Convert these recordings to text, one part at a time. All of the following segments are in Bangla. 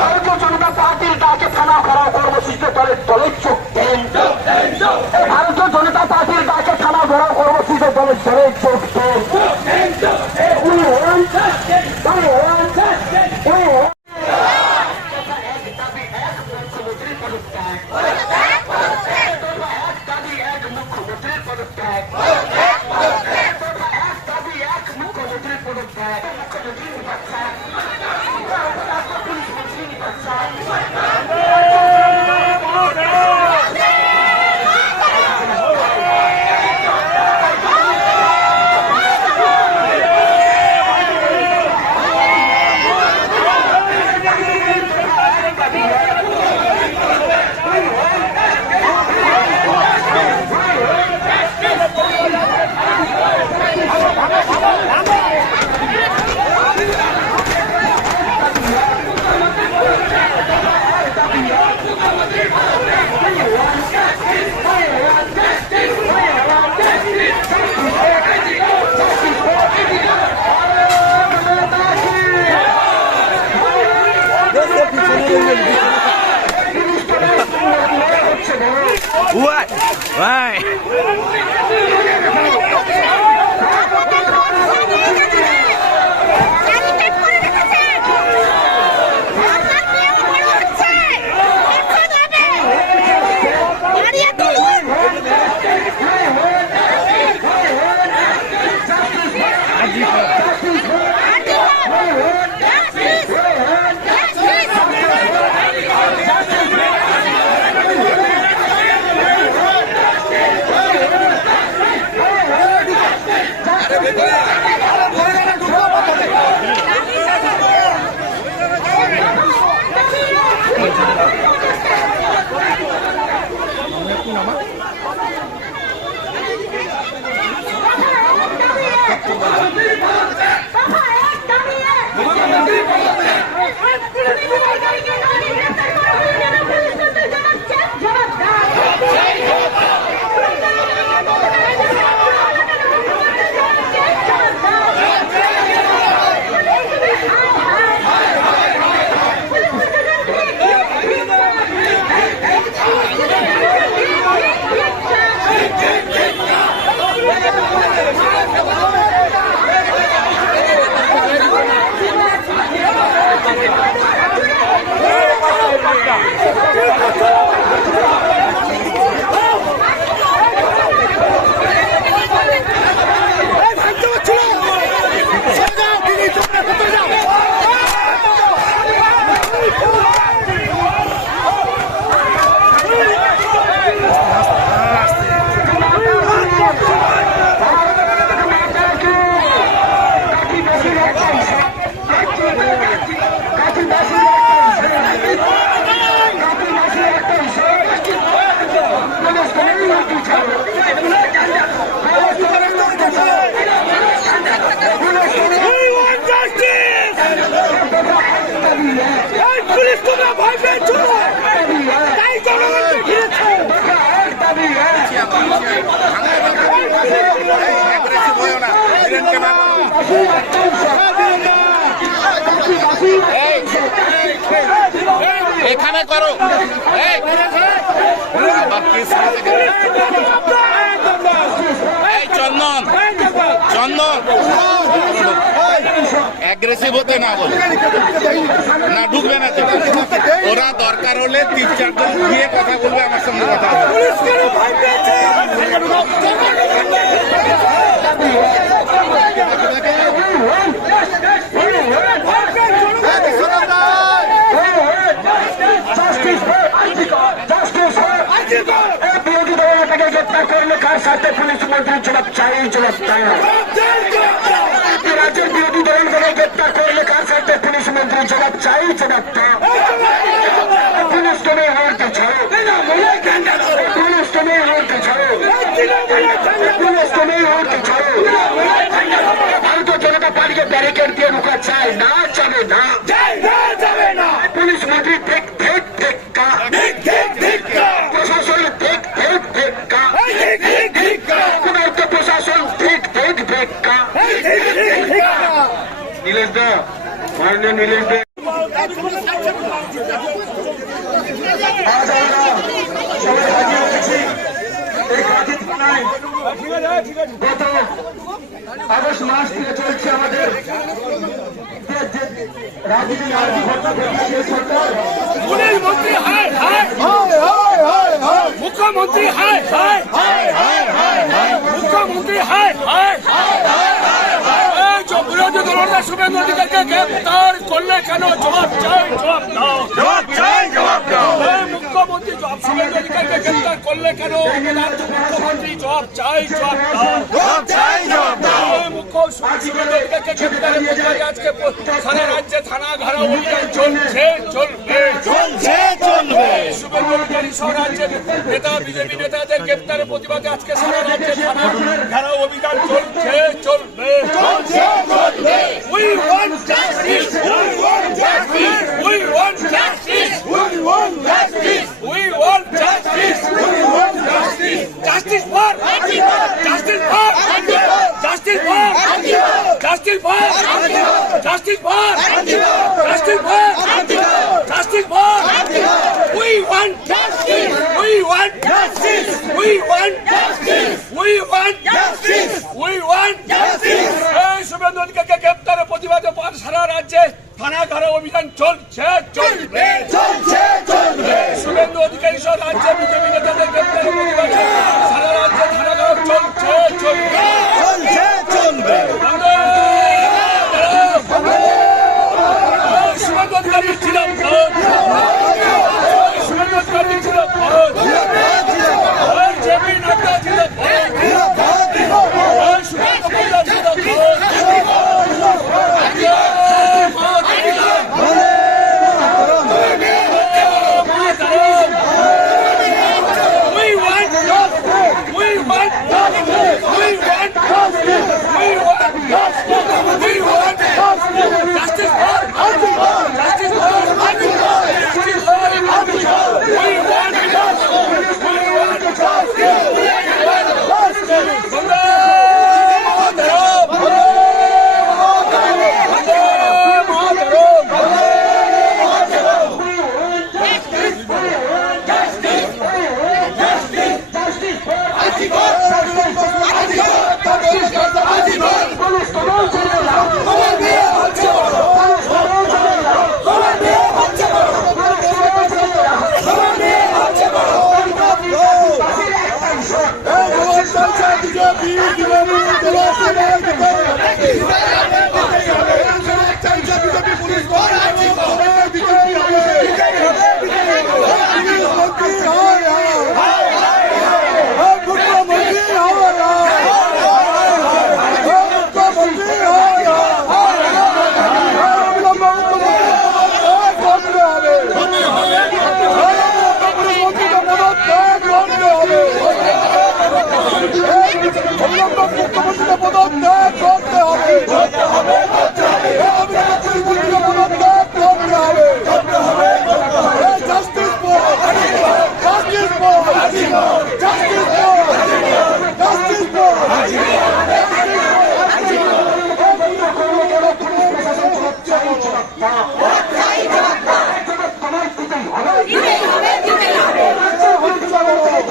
ভারতীয় জনতা পার্টির ডাকে থানা ঘেরাও কর্মসূচিতে দলের চোখ দেন। ভারতীয় জনতা পার্টির ডাকে থানা ঘেরাও কর্মসূচিতে দলের চোখ দেন। What? Why? এখানে করো এই চন্দন চন্দন অ্যাগ্রেসিভ হতে না বলে না ঢুকবে না তো ওরা দরকার হলে 3-4 জন গিয়ে কথা বলবে আমার সঙ্গে কথা গ্রেপ্তার করলে কার সাথে পুলিশ মন্ত্রী জবাব চাই জবাব চাই রাজ্যের বিরোধী দলগুলো গ্রেপ্তার করলে কার সাথে পুলিশ মন্ত্রী জবাব চাই জবাব पुलिस तुम्हें हाथ छाड़ो, पुलिस तुम्हें हाथ छाड़ो, पुलिस तुम्हें हाथ छाड़ो। भारतीय जनता पार्टी के बैरिकेड दिए रुका चाहे ना चले ना, पुलिस मंत्री फेंक फेंक फेंक का, प्रशासन फेंक फेंक फेंक का, प्रशासन फेंक फेंक फेंक का। नीलेश दा, माननीय नीलेश दा, आज আমরা সবাই হাজির হয়েছি এই কাঁথি থানায়। গত আগস্ট মাস থেকে চলছে আমাদের যে রাজনীতি ঘটনা ঘটিয়েছে সরকার। পুলিশ মন্ত্রী হায় হায় মুখ্যমন্ত্রী হায় হায় মুখ্যমন্ত্রী হায় হায় বিরোধী দলের শুভেন্দু অধিকারীকে গ্রেপ্তার করলে কেন? জবাব চাই, জবাব দাও, জবাব চাই, জবাব দাও। মুখ্যমন্ত্রী শুভেন্দু অধিকারীকে গ্রেপ্তার করলে কেন? মুখ্যমন্ত্রী জবাব চাই, জবাব দাও, জবাব চাই, জবাব দাও। শুভেন্দু অধিকারীকে গ্রেপ্তারের প্রতিবাদে আজকে সারা রাজ্যে থানা ঘেরাও অভিযান চলছে, চলবে, চলছে, চলবে। শুভেন্দু অধিকারী সহ রাজ্যের নেতা বিজেপি নেতাদের গ্রেপ্তারের প্রতিবাদে আজকে সারা রাজ্যে থানা ঘেরাও অভিযান চলছে, চলবে, চলছে, চলবে। We want justice. We want justice. We want justice. We want justice. We want justice. We want justice. Justice for justice for justice for justice for justice for justice for justice for we want justice. We want justice. We want justice. We want justice. We want justice. Suvendu অধিকারীকে গ্রেপ্তারের প্রতিবাদে সারা রাজ্যে থানা ঘেরাও অভিযান চলছে, চলবে, চলছে, চলবে। শুভেন্দু অধিকারী সহ রাজ্যে বিজেপি নেতাদের গ্রেপ্তারের প্রতিবাদে সারা রাজ্যে থানা ঘেরাও চলছে, চলবে, চলছে, চলবে। শুভেন্দু অধিকারী ছিল শুভেন্দু অধিকারী ছিল জেপি নাড্ডা ছিল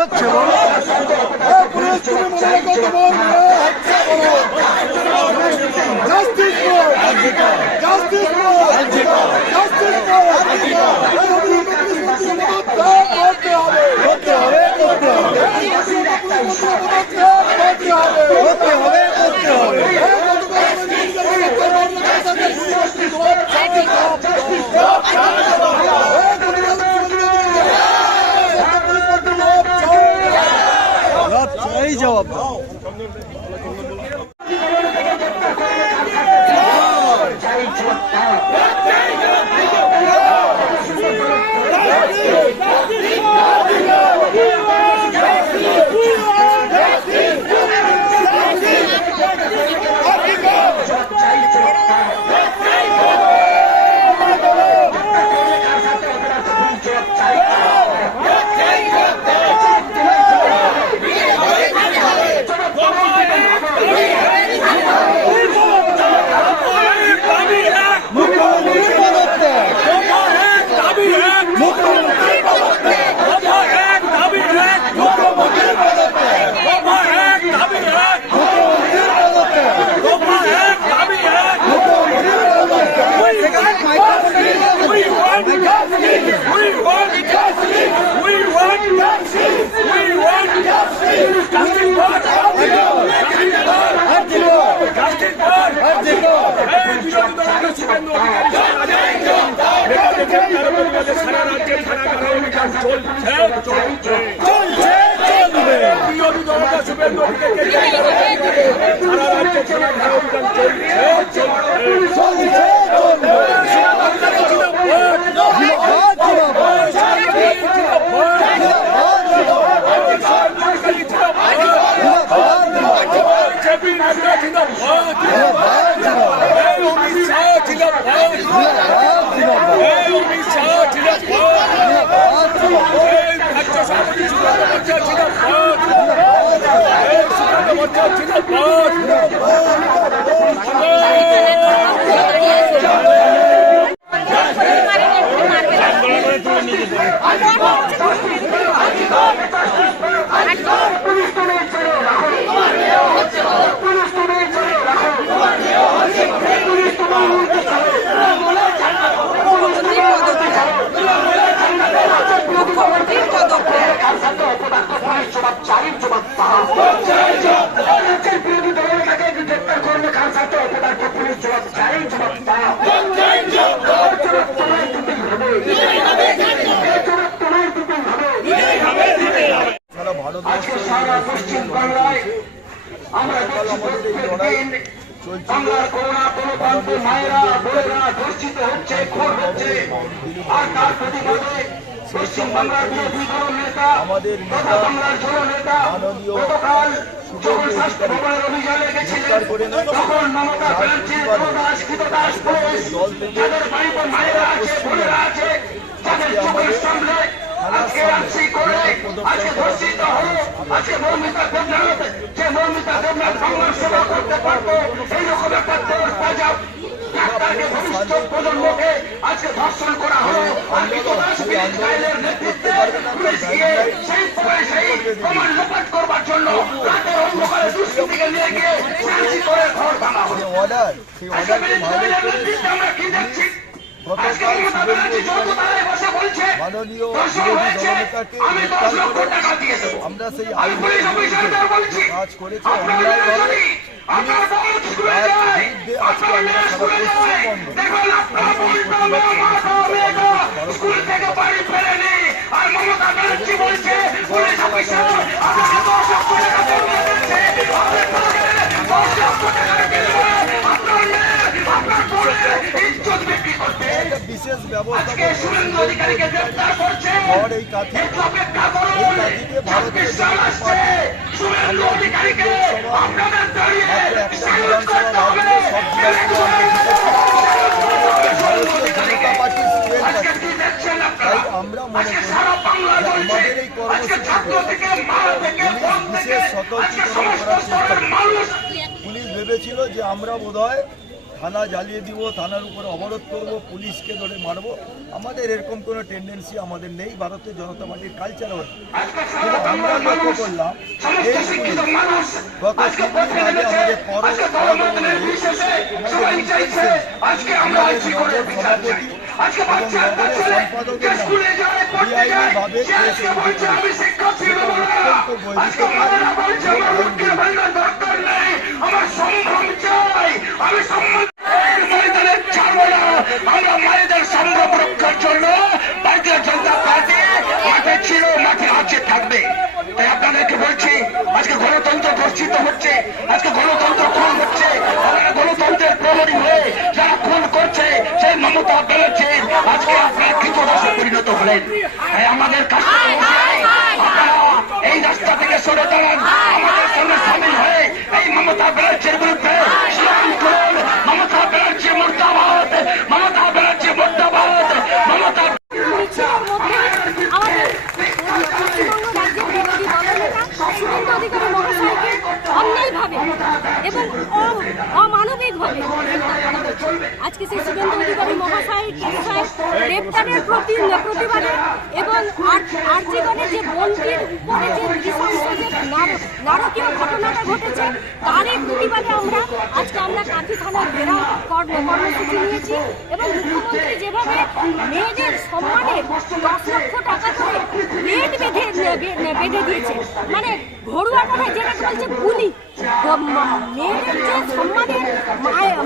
হচ্ছে তার প্রতিবাদে সারা রাজ্যে থানা ঘেরাও অভিযান চলছে বিরোধী দলনেতা শুভেন্দু অধিকারীকে সারা রাজ্যে থানা ঘেরাও অভিযান চলছে আজকে সারা পশ্চিম বাংলায় আমরা বাংলার করোনা প্রণান্ত মায়েরা বোনেরা ধর্ষিত হচ্ছে, খুন হচ্ছে, আর তার প্রতিবাদে পশ্চিম বাংলার বিরোধী দল নেতা তথা বাংলার জননেতা গতকাল যখন স্বাস্থ্য ভবনের অভিযানে গেছিলেন তখন মমতা ব্যানার্জির দাস পুলিশ যাদের বাড়িতে মায়েরা আছে, বোনেরা আছে, যাদের চোখের সামনে আজকে আজকে করে আজকে ধর্ষিত হলো, আজকে মৌমিতা দেবনাথ যে মৌমিতা দেবনাথ বাংলার সেবা করতে পারতো এইরকম একটা প্রজাব ডাক্তারকে ভবিষ্যৎ প্রজন্মকে আজকে ধর্ষণ করা হলো। আর ইসরায়েলের নেতৃত্বে পুলিশ গিয়ে সেই প্রমাণ লোপাট করবার জন্য রাতের অন্ধকারে দুষ্কৃতীকে নিয়ে গিয়ে সাহসী করে ঘর ভাঙা হলো। আজকে ইসরায়েলের নেতৃত্বে আমরা কি দেখছি? আজকে মমতা ব্যানার্জি চৌদ্দতলায় বসে বলছে ধর্ষণ হয়েছে, আমি 10 লক্ষ টাকা দিয়ে দেবো। আমি পুলিশ অফিসারদের বলছি আপনারা যদি আপনার বড় স্কুলে যায়, আপনার মেয়ে স্কুলে যায়, দেখবেন আপনার মেয়েটা স্কুল থেকে বাড়ি ফেরেনি। আর মমতা ব্যানার্জি বলছে পুলিশ অফিসার আপনারা 10 লক্ষ টাকা দিচ্ছে, আপনি 10 লক্ষ টাকা দিলে আপনার মেয়ে আপনার বোনের ইজ্জত বিক্রি করতে। বিশেষ ব্যবস্থা আজকে শুভেন্দু অধিকারীকে গ্রেফতার করছে, একটু অপেক্ষা করুন, 26 সাল আসছে। শুভেন্দু অধিকারীকে আপনাদের দাঁড়িয়ে স্যালুট করতে হবে। আজকে কি দেখছেন আপনারা? আজকে সারা বাংলা বলছে, আজকে ছাত্র থেকে মা থেকে বোন থেকে আজকে সমস্ত স্তরের মানুষ পুলিশ ভেবেছিল যে আমরা বোধহয় থানা জ্বালিয়ে দিব, থানার উপরে অবরোধ করব, পুলিশকে ধরে মারব। আমাদের এরকম কোনো টেন্ডেন্সি আমাদের নেই, ভারতীয় জনতা পার্টির কালচার হয়। আমরা লক্ষ্য করলাম এই পুলিশ গত 3 দিন আগে আমাদের আমরা মায়েদের সম্ভব রক্ষার জন্য ভারতীয় জনতা পার্টি মাঠে ছিল, মাঠে আছে, থাকবে। তাই আপনাদেরকে বলছি আজকে গণতন্ত্র ধর্ষিত হচ্ছে, আজকে গণতন্ত্র খুন হচ্ছে। আপনারা গণতন্ত্রের প্রহরী হয়ে যারা খুন করছে সেই মমতা ব্যানার্জির আজকে আপনারা কৃতদাসে পরিণত হলেন। তাই আমাদের কাছ থেকে আপনারা এই রাস্তা থেকে সরে দাঁড়ান, আমাদের সঙ্গে সামিল হয়ে এই মমতা ব্যানার্জির বিরুদ্ধে স্লোগান করুন, মমতা ব্যানার্জি মুর্দাবাদ, মমতা ব্যানার্জি মুর্দাবাদ, মমতা এবং অমানবিকভাবে আজকে সেই শুভেন্দু অধিকারী মহাশয় গ্রেপ্তারের প্রতিবাদে এবং আর্জিগণের যে বন্দির উপরে যে নৃশংস যে নারকীয় ঘটনাটা ঘটেছে তারই প্রতিবাদে আজকে আমরা কাঁথি থানায় ঘেরাও কর্মসূচি নিয়েছি এবং মুখ্যমন্ত্রী যেভাবে মেয়েদের সম্মানে 10 লক্ষ টাকা করে রেট বেঁধে দিয়েছে, মানে ঘরোয়া কথায় যেটাকে বলছে বুলি, মেয়েদের যে সম্মানে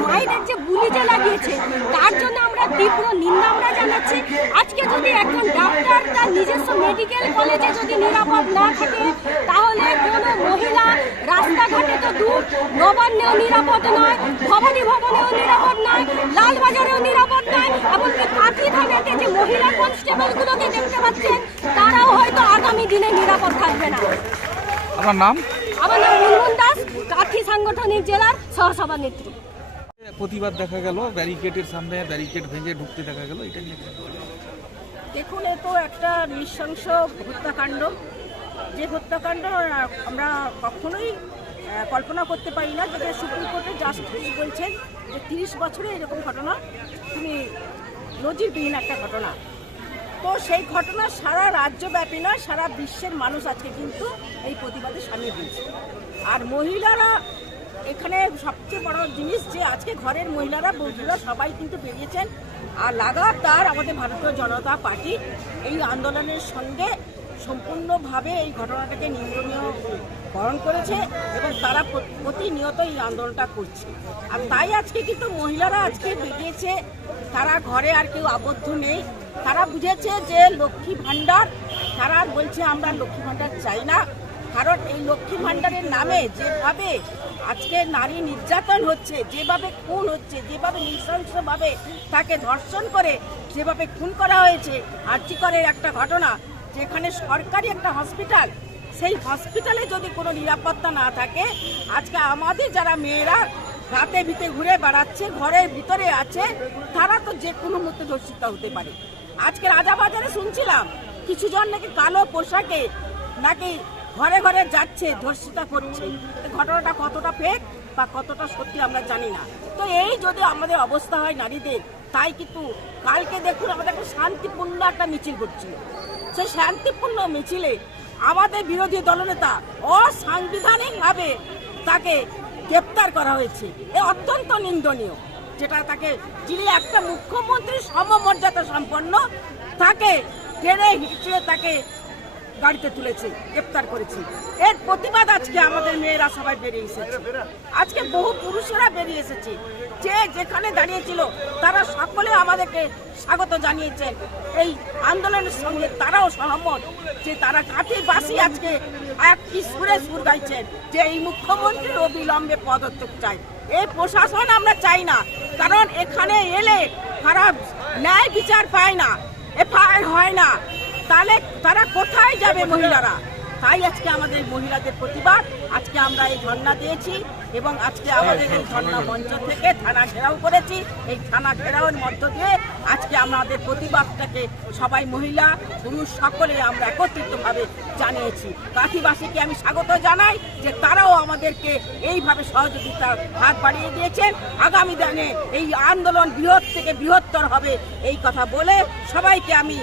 মায়েদের যে বুলি যে লাগিয়েছে তার জন্য আমরা তীব্র নিন্দা আমরা জানাচ্ছি। আজকে যদি একজন ডাক্তার তার নিজস্ব মেডিকেল কলেজে যদি নিরাপদ না থাকে তাহলে কোনো মহিলা রাস্তাঘাটে তো দূর, নবান্নেও নিরাপদ নয়, ভবনেও নিরাপদ নয়, লালবাজারেও নিরাপদ নয়, এমনকি কাঁথি থানাতে যে মহিলা কনস্টেবলগুলোকে দেখতে পাচ্ছেন তারাও হয়তো আগামী দিনে নিরাপদ থাকবে না। আপনার নাম? আমার নাম মুনমুন দাস, কাঁথি সাংগঠনিক জেলার সহসভানেত্রী। প্রতিবাদ দেখা গেল, ব্যারিকেডের সামনে ব্যারিকেড ভেঙে ঢুকতে দেখা গেল, এটা নিয়ে দেখুন, এ তো একটা নৃশংস হত্যাকাণ্ড। যে হত্যাকাণ্ড আমরা কখনোই কল্পনা করতে পারি না। যেটা সুপ্রিম কোর্টের জাস্টিস বলছেন যে 30 বছরে এরকম ঘটনা খুবই নজিরবিহীন একটা ঘটনা। তো সেই ঘটনা সারা রাজ্যব্যাপী না, সারা বিশ্বের মানুষ আজকে কিন্তু এই প্রতিবাদে সামিল হয়েছে। আর মহিলারা এখানে সবচেয়ে বড় জিনিস যে আজকে ঘরের মহিলারা বৌদিরা সবাই কিন্তু বেরিয়েছেন আর লাগাতার আমাদের ভারতীয় জনতা পার্টি এই আন্দোলনের সঙ্গে সম্পূর্ণভাবে এই ঘটনাটাকে নিন্দনীয়করণ করেছে এবং তারা প্রতিনিয়ত এই আন্দোলনটা করছে। আর তাই আজকে কিন্তু মহিলারা আজকে বেরিয়েছে, তারা ঘরে আর কেউ আবদ্ধ নেই। তারা বুঝেছে যে লক্ষ্মী ভাণ্ডার, তারা বলছে আমরা লক্ষ্মী ভাণ্ডার চাই না, কারণ এই লক্ষ্মী ভাণ্ডারের নামে যেভাবে আজকে নারী নির্যাতন হচ্ছে, যেভাবে খুন হচ্ছে, যেভাবে নৃশংসভাবে তাকে ধর্ষণ করে যেভাবে খুন করা হয়েছে, আর্চিকরের একটা ঘটনা, যেখানে সরকারি একটা হসপিটাল, সেই হসপিটালে যদি কোনো নিরাপত্তা না থাকে, আজকে আমাদের যারা মেয়েরা রাতে ভিতরে ঘুরে বেড়াচ্ছে, ঘরের ভিতরে আছে, তারা তো যে কোনো মুহূর্তে ধর্ষিত হতে পারে। আজকে রাজাবাজারে শুনছিলাম কিছু জন নাকি কালো পোশাকে নাকি ঘরে ঘরে যাচ্ছে, ধর্ষিতা করছে। এই ঘটনাটা কতটা ফেক বা কতটা সত্যি আমরা জানি না। তো এই যদি আমাদের অবস্থা হয় নারীদের, তাই কিন্তু কালকে দেখুন আমাদের একটা শান্তিপূর্ণ একটা মিছিল করছিল, সেই শান্তিপূর্ণ মিছিলে আমাদের বিরোধী দলনেতা অসাংবিধানিকভাবে তাকে গ্রেপ্তার করা হয়েছে। এ অত্যন্ত নিন্দনীয়, যেটা তাকে, যিনি একটা মুখ্যমন্ত্রীর সমমর্যাদা সম্পন্ন, তাকে টেনে হিঁচড়ে তাকে গাড়িতে তুলেছে, গ্রেপ্তার করেছে। এর প্রতিবাদ আজকে আমাদের মেয়েরা সবাই বেরিয়ে এসেছে, আজকে বহু পুরুষেরা বেরিয়ে এসেছে, যে যেখানে দাঁড়িয়েছিল তারা সকলে আমাদেরকে স্বাগত জানিয়েছেন এই আন্দোলনের সঙ্গে। তারাও সহমত যে তারা কাঁথিবাসী আজকে এক সুরে সুর গাইছেন যে এই মুখ্যমন্ত্রীর অবিলম্বে পদত্যাগ চাই। এই প্রশাসন আমরা চাই না, কারণ এখানে এলে খারাপ ন্যায় বিচার পায় না, এফআইআর হয় না, তাহলে তারা কোথায় যাবে মহিলারা? তাই আজকে আমাদের মহিলাদের প্রতিবাদ, আজকে আমরা এই ধর্ণা দিয়েছি এবং আজকে আমাদের এই ধর্ণা মঞ্চ থেকে থানা ঘেরাও করেছি। এই থানা ঘেরাওয়ের মধ্য দিয়ে আজকে আমাদের প্রতিবাদটাকে সবাই মহিলা পুরুষ সকলে আমরা একত্রিতভাবে জানিয়েছি। কাঁথিবাসীকে আমি স্বাগত জানাই যে তারাও আমাদেরকে এইভাবে সহযোগিতার হাত বাড়িয়ে দিয়েছেন। আগামী দিনে এই আন্দোলন বৃহৎ থেকে বৃহত্তর হবে এই কথা বলে সবাইকে আমি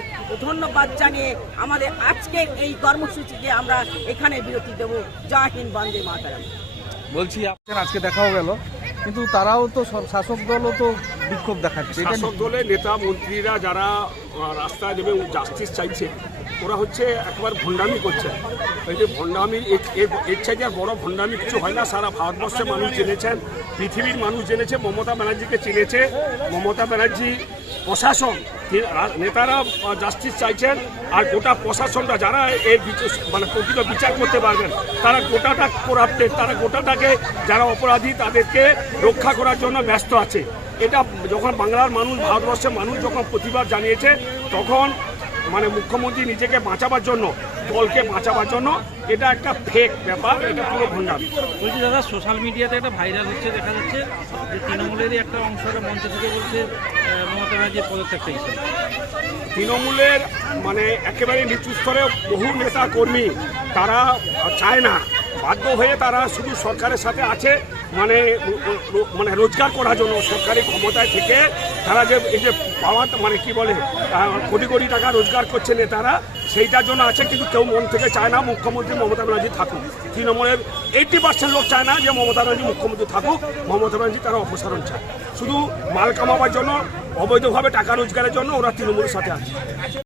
ধন্যবাদ জানিয়ে আমাদের আজকের এই কর্মসূচিকে আমরা এখানে বিরতি দেব। জয় হিন্দ, বন্দে মাতরম। বলছি আজকে দেখাও গেল, কিন্তু তারাও তো শাসক দলও তো বিক্ষোভ দেখাচ্ছে। শাসক দলের নেতা মন্ত্রীরা যারা রাস্তায় নেমে জাস্টিস চাইছে, ওরা হচ্ছে একবার ভণ্ডামি করছে। এই যে ভণ্ডামি, এর চাইতে আর বড় ভণ্ডামি কিছু হয় না। সারা ভারতবর্ষের মানুষ জেনেছেন, পৃথিবীর মানুষ জেনেছে, মমতা ব্যানার্জিকে চিনেছে। মমতা ব্যানার্জি প্রশাসন, নেতারা জাস্টিস চাইছেন, আর গোটা প্রশাসনটা যারা এর মানে প্রকৃত বিচার করতে পারবেন, তারা গোটাটা করাপ্টেড, তারা গোটাটাকে যারা অপরাধী তাদেরকে রক্ষা করার জন্য ব্যস্ত আছে। এটা যখন বাংলার মানুষ, ভারতবর্ষের মানুষ যখন প্রতিবাদ জানিয়েছে, তখন মানে মুখ্যমন্ত্রী নিজেকে বাঁচাবার জন্য, দলকে বাঁচাবার জন্য, এটা একটা ফেক ব্যাপার, এটা পুরো ভণ্ডামি। বলছি দাদা, সোশ্যাল মিডিয়াতে একটা ভাইরাল হচ্ছে, দেখা যাচ্ছে যে তৃণমূলেরই একটা অংশটা মঞ্চ থেকে বলছে মমতা ব্যানার্জির পদত্যাগ চাইছে। তৃণমূলের মানে একেবারে নিচু স্তরে বহু নেতা কর্মী তারা চায় না, বাধ্য হয়ে তারা শুধু সরকারের সাথে আছে, মানে মানে রোজগার করার জন্য সরকারি ক্ষমতায় থেকে তারা যে এই যে পাওয়া মানে কি বলে কোটি কোটি টাকা রোজগার করছে নেতারা, সেইটার জন্য আছে, কিন্তু কেউ মন থেকে চায় না মুখ্যমন্ত্রী মমতা ব্যানার্জি থাকুক। তৃণমূলের 80% লোক চায় না যে মমতা ব্যানার্জি মুখ্যমন্ত্রী থাকুক। মমতা ব্যানার্জি তারা অপসারণ চায়, শুধু মাল কামাবার জন্য, অবৈধভাবে টাকা রোজগারের জন্য ওরা তৃণমূলের সাথে আছে।